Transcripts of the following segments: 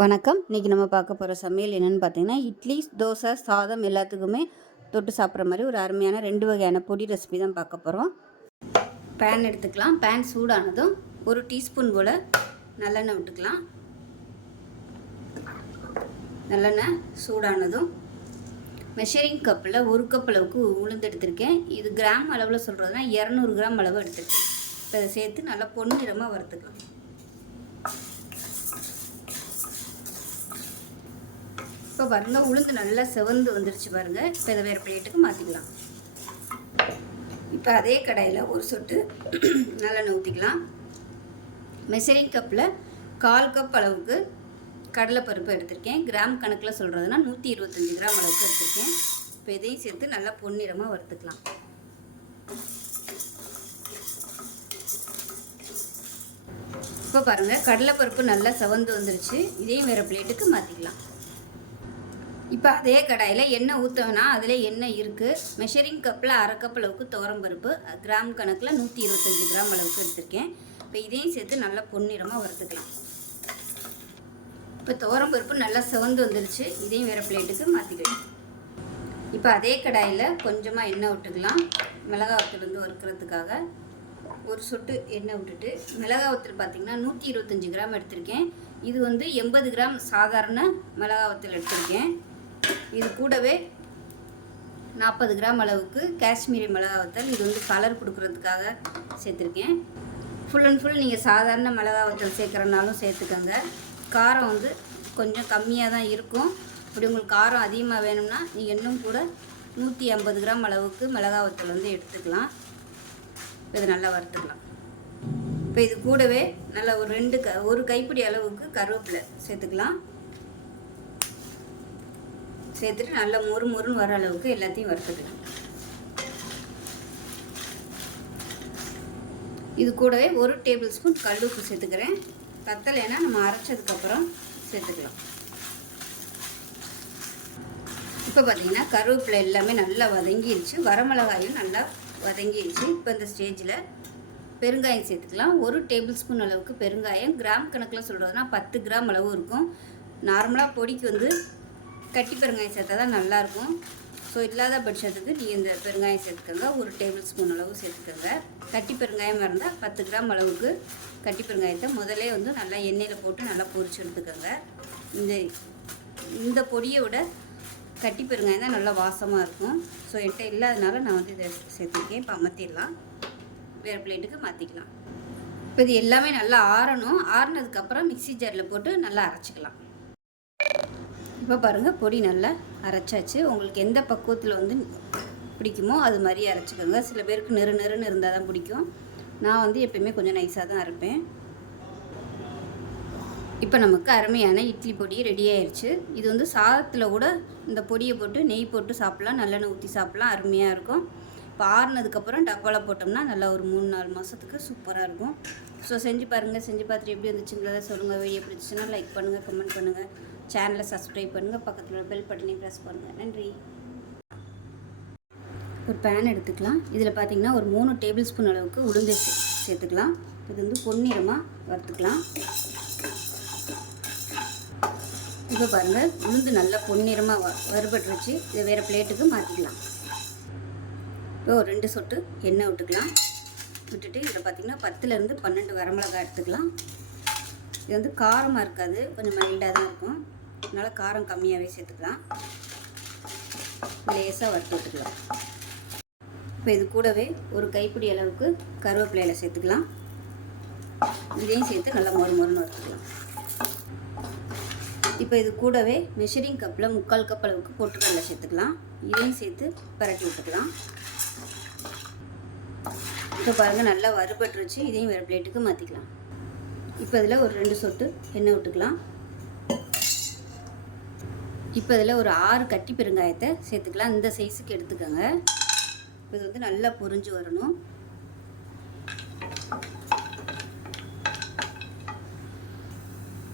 வணக்கம். இன்றைக்கி நம்ம பார்க்க போகிற சமையல் என்னென்னு பார்த்தீங்கன்னா இட்லி தோசை சாதம் எல்லாத்துக்குமே தொட்டு சாப்பிட்ற மாதிரி ஒரு அருமையான ரெண்டு வகையான பொடி ரெசிபி தான் பார்க்க போகிறோம் பேன் எடுத்துக்கலாம். பேன் சூடானதும் ஒரு டீஸ்பூன் போல் நல்லெண்ணெய் விட்டுக்கலாம். நல்லெண்ணெய் சூடானதும் மெஷரிங் கப்பில் ஒரு கப் அளவுக்கு உளுந்து எடுத்திருக்கேன். இது கிராம் அளவில் சொல்கிறதுனா இரநூறு கிராம் அளவு எடுத்துருக்கேன். இப்போ இதை சேர்த்து நல்லா பொன்னிறமாக வறுத்துக்கலாம். இப்போ பாருங்கள் உளுந்து நல்லா செவந்து வந்துருச்சு பாருங்கள் இப்போ இதை வேறு பிளேட்டுக்கு மாற்றிக்கலாம் இப்போ அதே கடையில் ஒரு சொட்டு நல்லெண்ணெய் ஊற்றிக்கலாம் மெசரிங் கப்பில் கால் கப் அளவுக்கு கடலைப்பருப்பு எடுத்திருக்கேன். கிராம் கணக்கில் சொல்கிறதுனா நூற்றி இருபத்தஞ்சி கிராம் அளவுக்கு எடுத்திருக்கேன். இப்போ இதையும் சேர்த்து நல்லா பொன்னிறமாக வறுத்துக்கலாம். இப்போ பாருங்கள் கடலைப்பருப்பு நல்லா செவந்து வந்துருச்சு. இதையும் வேறு பிளேட்டுக்கு மாற்றிக்கலாம் இப்போ அதே கடாயில் எண்ணெய் ஊற்றோன்னா அதில் எண்ணெய் இருக்குது மெஷரிங் கப்பில் அரை கப் அளவுக்கு பருப்பு கிராம் கணக்கில் நூற்றி இருபத்தஞ்சி கிராம் அளவுக்கு எடுத்திருக்கேன். இப்போ இதையும் சேர்த்து நல்லா பொன்னிறமாக வறுத்துக்கலாம். இப்போ பருப்பு நல்லா சிவந்து வந்துருச்சு. இதையும் வேறு பிளேட்டுக்கு மாற்றிக்கலாம் இப்போ அதே கடாயில் கொஞ்சமாக எண்ணெய் விட்டுக்கலாம். மிளகாவத்துலேருந்து வறுக்கிறதுக்காக ஒரு சொட்டு எண்ணெய் விட்டுட்டு மிளகாவத்தில் பார்த்திங்கன்னா நூற்றி இருபத்தஞ்சி கிராம் எடுத்திருக்கேன். இது வந்து எண்பது கிராம் சாதாரண மிளகாவத்தில் எடுத்திருக்கேன். இது கூடவே நாற்பது கிராம் அளவுக்கு காஷ்மீரி மிளகாவத்தல். இது வந்து கலர் கொடுக்குறதுக்காக சேர்த்துருக்கேன். ஃபுல் அண்ட் ஃபுல் நீங்கள் சாதாரண மிளகா வத்தல் சேர்க்குறனாலும் சேர்த்துக்கோங்க. காரம் வந்து கொஞ்சம் கம்மியாக தான் இருக்கும். இப்படி உங்களுக்கு காரம் அதிகமாக வேணும்னா நீங்கள் இன்னும் கூட நூற்றி ஐம்பது கிராம் அளவுக்கு மிளகா வத்தல் வந்து எடுத்துக்கலாம். இது நல்லா வறுத்துக்கலாம். இப்போ இது கூடவே நல்லா ஒரு ரெண்டு க ஒரு கைப்பிடி அளவுக்கு கருவேப்பிலை சேர்த்துக்கலாம். சேர்த்துட்டு நல்லா மொறு மொறுன்னு வர அளவுக்கு எல்லாத்தையும் வறுத்துக்கலாம். இது கூடவே ஒரு டேபிள் ஸ்பூன் கல் உப்பு சேர்த்துக்கிறேன். பத்தலைன்னா நம்ம அரைச்சதுக்கப்புறம் சேர்த்துக்கலாம். இப்போ பார்த்தீங்கன்னா கருவேப்பிலை எல்லாமே நல்லா வதங்கிடுச்சு. வரமிளகாயும் நல்லா வதங்கிடுச்சு. இப்போ இந்த ஸ்டேஜில் பெருங்காயம் சேர்த்துக்கலாம். ஒரு டேபிள் ஸ்பூன் அளவுக்கு பெருங்காயம். கிராம் கணக்கில் சொல்கிறதுனா பத்து கிராம் அளவு இருக்கும். நார்மலாக பொடிக்கு வந்து கட்டி பெருங்காயம் சேர்த்தா தான் நல்லாயிருக்கும். ஸோ இல்லாத பட்சத்துக்கு நீங்கள் இந்த பெருங்காயம் சேர்த்துக்கோங்க. ஒரு டேபிள் ஸ்பூன் அளவு சேர்த்துக்கோங்க. கட்டி பெருங்காயமாக இருந்தால் பத்து கிராம் அளவுக்கு கட்டி பெருங்காயத்தை முதலே வந்து நல்லா எண்ணெயில் போட்டு நல்லா பொரிச்சு எடுத்துக்கோங்க. இந்த இந்த பொடியை விட கட்டி பெருங்காயம் தான் நல்லா வாசமாக இருக்கும். ஸோ என்கிட்ட இல்லாதனால நான் வந்து இதை சேர்த்துருக்கேன். இப்போ அமர்த்திடலாம். வேறு பிளேட்டுக்கு மாற்றிக்கலாம் இப்போ இது எல்லாமே நல்லா ஆறணும். ஆறினதுக்கப்புறம் மிக்சி ஜாரில் போட்டு நல்லா அரைச்சிக்கலாம். இப்போ பாருங்கள் பொடி நல்லா அரைச்சாச்சு. உங்களுக்கு எந்த பக்குவத்தில் வந்து பிடிக்குமோ அது மாதிரி அரைச்சிக்கோங்க. சில பேருக்கு நெரு நெருன்னு இருந்தால் தான் பிடிக்கும். நான் வந்து எப்பயுமே கொஞ்சம் நைஸாக தான் அரைப்பேன். இப்போ நமக்கு அருமையான இட்லி பொடி ரெடி ஆயிடுச்சு இது வந்து சாதத்தில் கூட இந்த பொடியை போட்டு நெய் போட்டு சாப்பிட்லாம் நல்லெண்ணெய் ஊற்றி சாப்பிட்லாம். அருமையாக இருக்கும். இப்போ ஆறுனதுக்கப்புறம் டப்பாவில் போட்டோம்னா நல்லா ஒரு மூணு நாலு மாதத்துக்கு சூப்பராக இருக்கும். ஸோ செஞ்சு பாருங்கள் செஞ்சு பார்த்துட்டு எப்படி இருந்துச்சுங்கிறத சொல்லுங்கள் வீடியோ பிடிச்சிச்சுன்னா லைக் பண்ணுங்கள் கமெண்ட் பண்ணுங்கள் சேனலை சப்ஸ்கிரைப் பண்ணுங்கள் பக்கத்தில் பெல் பட்டனையும் ப்ரெஸ் பண்ணுங்கள் நன்றி. ஒரு பேன் எடுத்துக்கலாம். இதில் பார்த்தீங்கன்னா ஒரு மூணு டேபிள் ஸ்பூன் அளவுக்கு உளுந்து சேர்த்துக்கலாம். இது வந்து பொன்னிறமாக வறுத்துக்கலாம். இப்போ பாருங்கள் உளுந்து நல்லா பொன்னிறமாக வ வறுபட்டுருச்சு. இதை வேறு பிளேட்டுக்கு மாற்றிக்கலாம் இப்போ ஒரு ரெண்டு சொட்டு எண்ணெய் விட்டுக்கலாம். விட்டுட்டு இதில் பார்த்திங்கன்னா பத்துலேருந்து பன்னெண்டு வரமிளகாய் எடுத்துக்கலாம். இது வந்து காரமாக இருக்காது கொஞ்சம் மைல்டாக தான் இருக்கும். அதனால் காரம் கம்மியாகவே சேர்த்துக்கலாம். லேசாக வறுத்து விட்டுக்கலாம். இப்போ இது கூடவே ஒரு கைப்பிடி அளவுக்கு கருவேப்பிலையில் சேர்த்துக்கலாம். இதையும் சேர்த்து நல்லா மொறு மொறுன்னு வறுத்துக்கலாம். இப்போ இது கூடவே மெஷரிங் கப்பில் முக்கால் கப் அளவுக்கு பொட்டுக்கடலை சேர்த்துக்கலாம். இதையும் சேர்த்து பரட்டி விட்டுக்கலாம். இப்போ பாருங்கள் நல்லா வறுபட்டுருச்சு. இதையும் வேறு பிளேட்டுக்கு மாற்றிக்கலாம் இப்போ இதில் ஒரு ரெண்டு சொட்டு எண்ணெய் விட்டுக்கலாம். இப்போ இதில் ஒரு ஆறு கட்டி பெருங்காயத்தை சேர்த்துக்கலாம். இந்த சைஸுக்கு எடுத்துக்கோங்க. இது வந்து நல்லா பொறிஞ்சு வரணும்.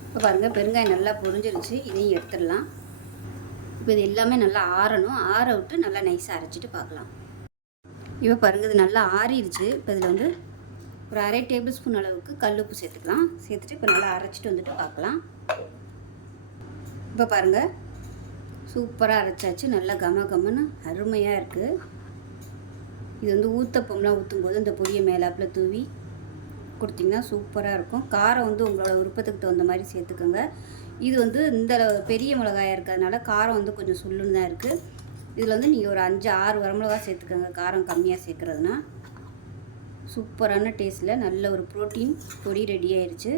இப்போ பாருங்கள் பெருங்காயம் நல்லா பொறிஞ்சிருச்சு இதையும் எடுத்துடலாம். இப்போ இது எல்லாமே நல்லா ஆறணும். ஆற விட்டு நல்லா நைஸாக அரைச்சிட்டு பார்க்கலாம். இப்போ பாருங்கள் இது நல்லா ஆறிடுச்சு. இப்போ இதில் வந்து ஒரு அரை டேபிள் ஸ்பூன் அளவுக்கு கல் உப்பு சேர்த்துக்கலாம். சேர்த்துட்டு இப்போ நல்லா அரைச்சிட்டு வந்துட்டு பார்க்கலாம். இப்போ பாருங்கள் சூப்பராக அரைச்சாச்சு. நல்லா கம கமன்னு அருமையாக இருக்குது இது வந்து ஊத்தப்பம்லாம் ஊற்றும் போது இந்த பொடியை மேலாப்பில் தூவி கொடுத்தீங்கன்னா சூப்பராக இருக்கும். காரம் வந்து உங்களோட விருப்பத்துக்கு தகுந்த மாதிரி சேர்த்துக்கோங்க. இது வந்து இந்த பெரிய மிளகாயாக இருக்கிறதுனால காரம் வந்து கொஞ்சம் சுள்ளுன்னு தான் இருக்குது இதில் வந்து நீங்கள் ஒரு அஞ்சு ஆறு வரமிளகா சேர்த்துக்கோங்க. காரம் கம்மியாக சேர்க்குறதுனா சூப்பரான டேஸ்ட்டில் நல்ல ஒரு ப்ரோட்டீன் பொடி ரெடி ஆயிடுச்சு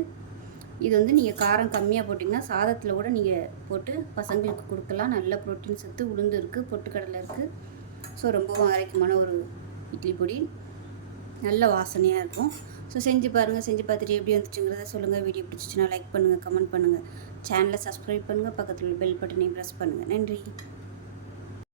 இது வந்து நீங்கள் காரம் கம்மியாக போட்டிங்கன்னா சாதத்தில் கூட நீங்கள் போட்டு பசங்களுக்கு கொடுக்கலாம். நல்ல ப்ரோட்டீன் சத்து உளுந்து இருக்குது பொட்டுக்கடலை இருக்குது. ஸோ ரொம்பவும் ஆரோக்கியமான ஒரு இட்லி பொடி. நல்ல வாசனையாக இருக்கும். ஸோ செஞ்சு பாருங்கள் செஞ்சு பார்த்துட்டு எப்படி வந்துச்சுங்கிறத சொல்லுங்கள். வீடியோ பிடிச்சிச்சுன்னா லைக் பண்ணுங்கள் கமெண்ட் பண்ணுங்கள். சேனலை சப்ஸ்கிரைப் பண்ணுங்கள் பக்கத்தில் உள்ள பெல் பட்டனையும் ப்ரெஸ் பண்ணுங்கள். நன்றி.